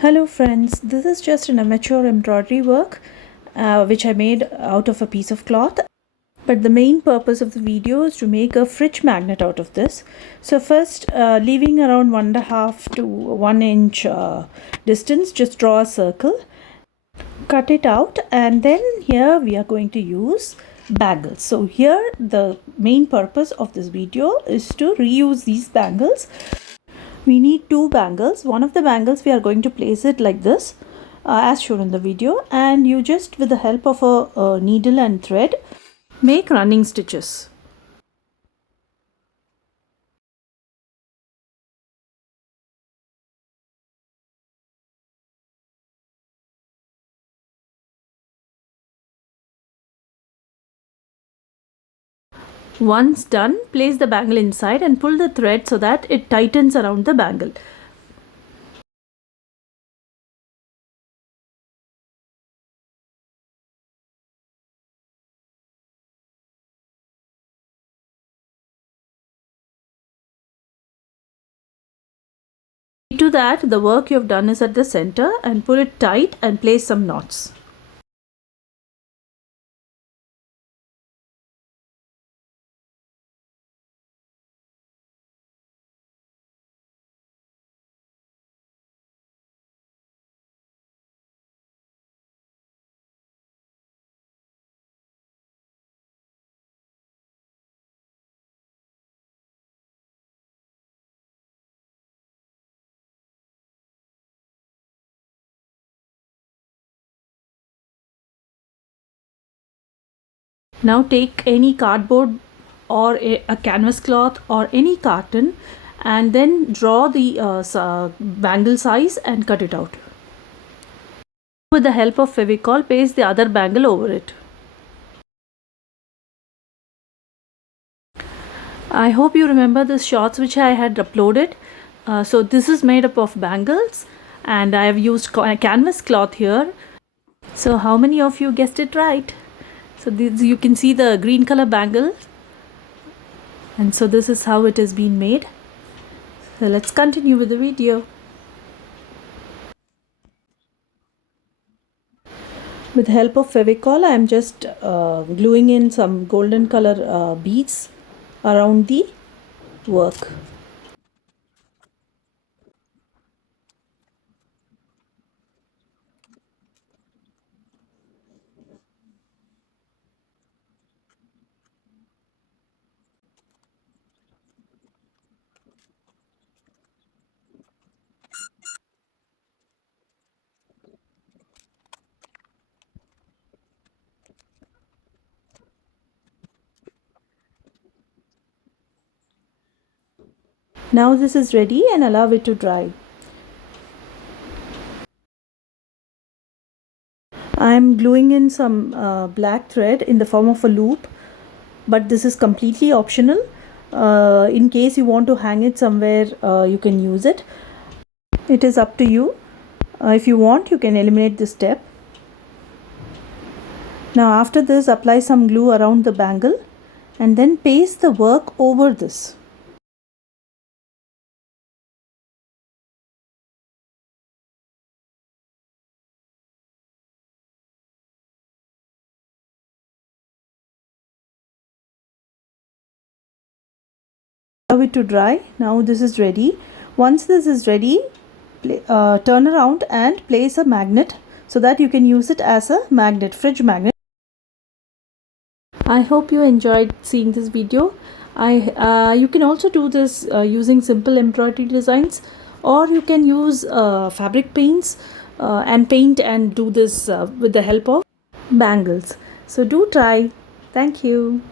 Hello friends, this is just an amateur embroidery work which I made out of a piece of cloth. But the main purpose of the video is to make a fridge magnet out of this. So first, leaving around 1.5 to 1 inch distance, just draw a circle, cut it out, and then here we are going to use bangles. So here the main purpose of this video is to reuse these bangles. We need two bangles. One of the bangles we are going to place it like this as shown in the video, and you just with the help of a needle and thread make running stitches. Once done, place the bangle inside and pull the thread so that it tightens around the bangle. To that, the work you have done is at the center, and pull it tight and place some knots. Now take any cardboard or a canvas cloth or any carton and then draw the bangle size and cut it out. With the help of Fevicol, paste the other bangle over it. I hope you remember the shots which I had uploaded. So this is made up of bangles and I have used canvas cloth here. So how many of you guessed it right? So this, you can see the green color bangle, and so this is how it has been made. So let's continue with the video. With the help of Fevicol, I am just gluing in some golden color beads around the work. Now this is ready and allow it to dry. I am gluing in some black thread in the form of a loop, but this is completely optional. In case you want to hang it somewhere, you can use it. It is up to you. If you want, you can eliminate this step. Now after this, apply some glue around the bangle and then paste the work over this. Allow it to dry. Now this is ready. Once this is ready, turn around and place a magnet so that you can use it as a magnet, fridge magnet. I hope you enjoyed seeing this video. You can also do this using simple embroidery designs, or you can use fabric paints and paint and do this with the help of bangles. So do try. Thank you.